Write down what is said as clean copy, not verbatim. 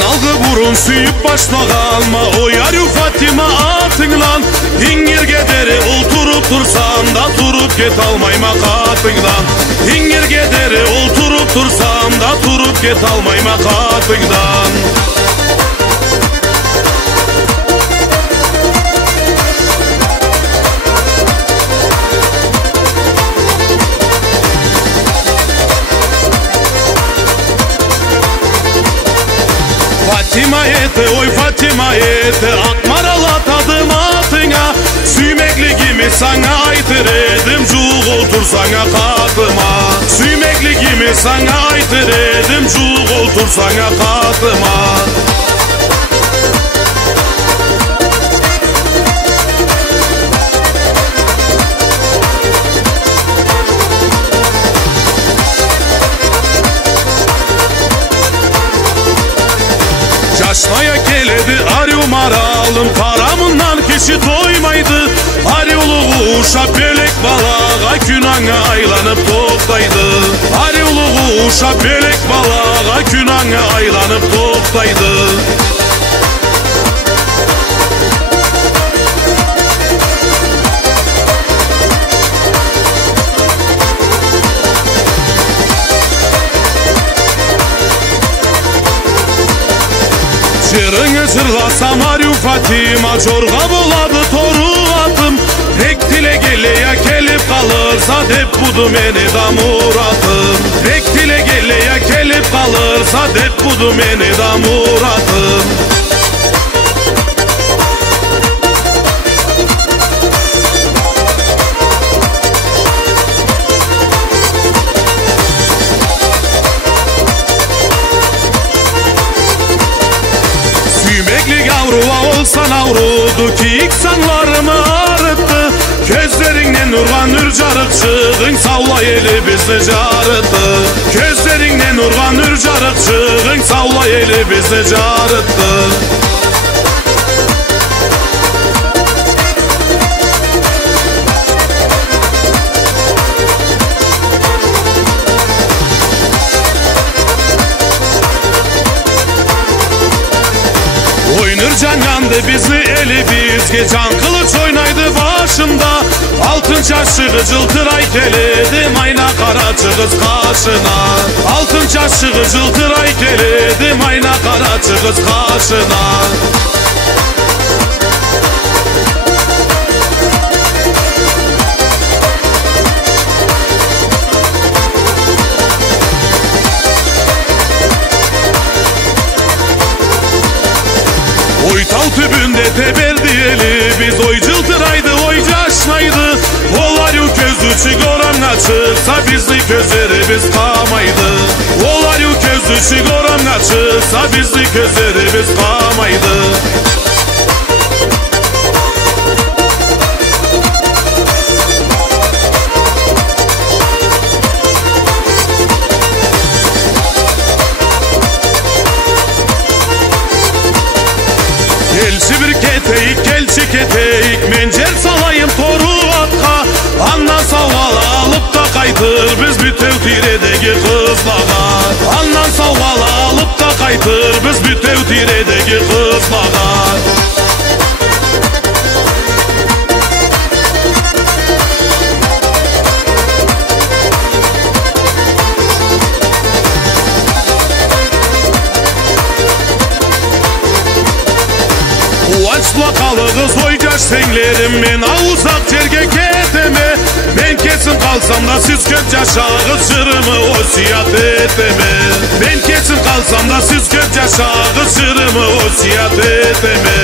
Sen algı burun suyup başlaganma, o yarı Fatima atыңlan. İngirge deri ulturup tursam da turup get almayma katыңdan. İngirge deri ulturup tursam da turup get almayma katыңdan. Fatima ete, oy Fatima ete, akmaralatadım atına. Süymekligimi sana aytır edim, cuk otur sana katıma. Süymekligimi sana aytır edim, cuk otur sana katıma. Yaşmaya geledi arı maralım, paramından kişi doymaydı. Arıuluğu uşa belek balağa, günahına aylanıp toktaydı. Arıuluğu uşa belek balağa, günahına aylanıp toktaydı. Çırını çırlasam arı Fatima, çorga buladı toru atım. Pek dile geleye kelip kalırsa dep budu beni da muratım. Pek dile geleye kelip kalırsa dep budu beni da muratım. Süymekli yavruva olsan avrudu ki iksanlarımı arıttı. Gözlerinden nurgan nür carık çığın, savla eli bizni carıttı. Gözlerinden nurgan nür carık çığın, savla eli bizni carıttı. Oynur can yandı bizi eli bizge, can kılıç oynaydı başında. Altın çarşığı cıltıray keledim, ayna kara çıgız kaşına. Altın çarşığı cıltıray keledim, ayna kara çıgız kaşına. Oy tal tübünde teberdi eli biz, oy cıltıraydı oy caşmaydı. Olar yu közü çıgoramla çıksa bizli közleri biz kamaydı. Olar yu közü çıgoramla çıksa bizli közleri biz kamaydı. Gelçi bir keteyik, gelçi keteyik, mencer salayım toru atka. Andan savvala alıp da kaytır biz bütev tiredeki kızlağa. Andan savvala alıp da kaytır biz bütev tiredeki kızlağa. Uaçla kalığız oycaş senglerim, men avuzak terge keteme. Ben kesin kalsam da siz köp yaşağız, çırımı osiyat eteme. Ben kesin kalsam da siz köp yaşağız, çırımı osiyat eteme.